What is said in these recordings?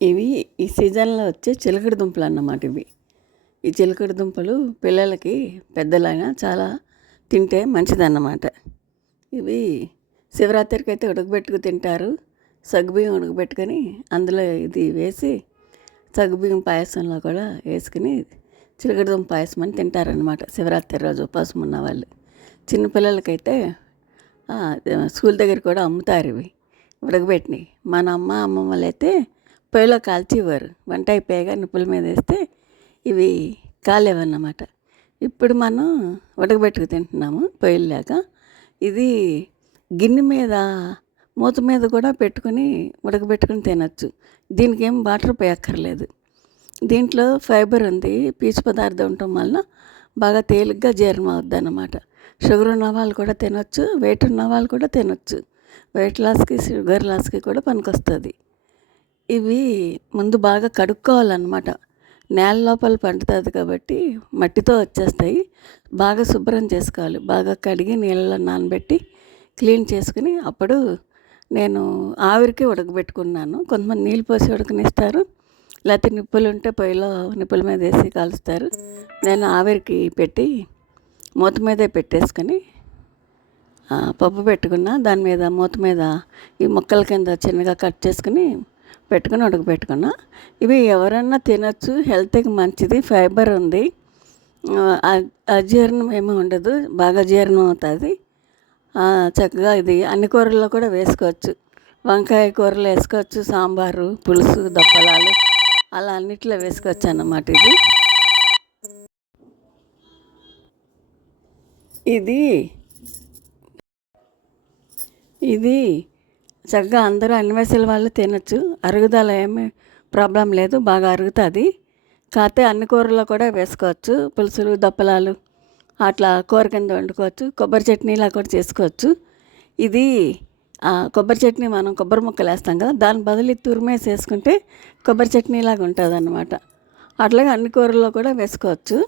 ఇవి ఈ సీజన్లో వచ్చే చిలకడ దుంపలు అన్నమాట ఇవి. ఈ చిలకడ దుంపలు పిల్లలకి పెద్దలైనా చాలా తింటే మంచిదన్నమాట. ఇవి శివరాత్రికి అయితే ఉడకబెట్టుకు తింటారు. సగ్గుబియ్యం ఉడకబెట్టుకొని అందులో ఇది వేసి సగ్గుబియ్యం పాయసంలో కూడా వేసుకుని చిలకడ దుంప పాయసం అని తింటారనమాట శివరాత్రి రోజు ఉపవాసం ఉన్న వాళ్ళు. చిన్నపిల్లలకైతే స్కూల్ దగ్గర కూడా అమ్ముతారు ఇవి ఉడకబెట్టినవి. మన అమ్మ అమ్మమ్మలు అయితే పొయ్యిలో కాల్చేవారు వంట అయిపోయాక నిప్పుల మీద వేస్తే ఇవి కాలేవన్నమాట. ఇప్పుడు మనం ఉడకబెట్టుకు తింటున్నాము పొయ్యిలాగా ఇది గిన్నె మీద మూత మీద కూడా పెట్టుకుని ఉడకబెట్టుకుని తినచ్చు. దీనికి ఏం వాటర్ పోయక్కర్లేదు. దీంట్లో ఫైబర్ ఉంది పీచు పదార్థం ఉండటం వలన బాగా తేలిగ్గా జీర్ణం అవుద్ది అన్నమాట షుగర్ ఉన్న వాళ్ళు కూడా తినొచ్చు వెయిట్ ఉన్న వాళ్ళు కూడా తినొచ్చు. వెయిట్ లాస్కి షుగర్ లాస్కి కూడా పనికొస్తుంది. ఇవి ముందు బాగా కడుక్కోవాలన్నమాట. నేల లోపల పండుతుంది కాబట్టి మట్టితో వచ్చేస్తాయి. బాగా శుభ్రం చేసుకోవాలి. బాగా కడిగి నీళ్ళలో నానబెట్టి క్లీన్ చేసుకుని అప్పుడు నేను ఆవిరికి ఉడకబెట్టుకున్నాను. కొంతమంది నీళ్ళు పోసి ఉడకనిస్తారు. లేకపోతే నిప్పులు ఉంటే పొయ్యిలో నిప్పుల మీద వేసి కాలుస్తారు. నేను ఆవిరికి పెట్టి మూత మీదే పెట్టేసుకొని పప్పు పెట్టుకున్న. దాని మీద మూత మీద ఈ ముక్కల కింద చిన్నగా కట్ చేసుకుని పెట్టుకుని ఉడకబెట్టుకున్నా ఇవి ఎవరన్నా తినచ్చు హెల్త్కి మంచిది ఫైబర్ ఉంది. అజీర్ణం ఏమీ ఉండదు బాగా జీర్ణం అవుతుంది. చక్కగా ఇది అన్ని కూరల్లో కూడా వేసుకోవచ్చు. వంకాయ కూరలో వేసుకోవచ్చు సాంబారు పులుసు దప్పలాలు అలా అన్నిట్లో వేసుకోవచ్చు అన్నమాట ఇది. ఇది ఇది చక్కగా అందరూ అన్ని వయసుల వాళ్ళు తినచ్చు. అరుగుదల ఏమి ప్రాబ్లం లేదు. బాగా అరుగుతుంది. కాకపోతే అన్ని కూరల్లో కూడా వేసుకోవచ్చు. పులుసులు దప్పలాలు అట్లా కూర కింద వండుకోవచ్చు. కొబ్బరి చట్నీలా కూడా చేసుకోవచ్చు. ఇది ఆ, కొబ్బరి చట్నీ మనం కొబ్బరి ముక్కలు వేస్తాం కదా దాని బదులు తురిమేసి వేసుకుంటే కొబ్బరి చట్నీలాగా ఉంటుంది అనమాట అట్లాగే అన్ని కూరల్లో కూడా వేసుకోవచ్చు.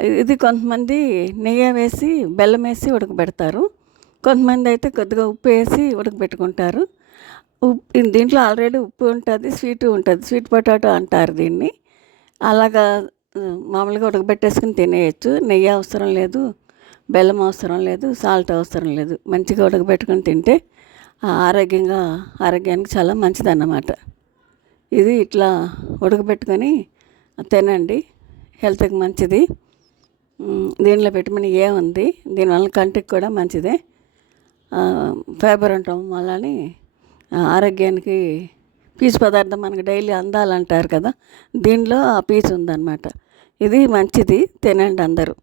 ఇది కొంతమంది నెయ్యి వేసి బెల్లం వేసి ఉడకబెడతారు. కొంతమంది అయితే కొద్దిగా ఉప్పు వేసి ఉడకబెట్టుకుంటారు. ఉప్పు దీంట్లో ఆల్రెడీ ఉప్పు ఉంటుంది స్వీట్ ఉంటుంది. స్వీట్ పొటాటో అంటారు దీన్ని. అలాగా మామూలుగా ఉడకబెట్టేసుకుని తినేయచ్చు. నెయ్యి అవసరం లేదు బెల్లం అవసరం లేదు సాల్ట్ అవసరం లేదు. మంచిగా ఉడకబెట్టుకుని తింటే ఆ, ఆరోగ్యంగా ఆరోగ్యానికి చాలా మంచిదన్నమాట. ఇది ఇట్లా ఉడకబెట్టుకొని తినండి. హెల్త్కి మంచిది. దీనిలో విటమిన్ ఏ ఉంది. దీనివల్ల కంటికి కూడా మంచిదే. ఫైబర్ అంటాం వల్లని ఆరోగ్యానికి పీచు పదార్థం మనకి డైలీ అందాలంటారు కదా దీనిలో ఆ పీచు ఉందన్నమాట. ఇది మంచిది తినండి అందరూ.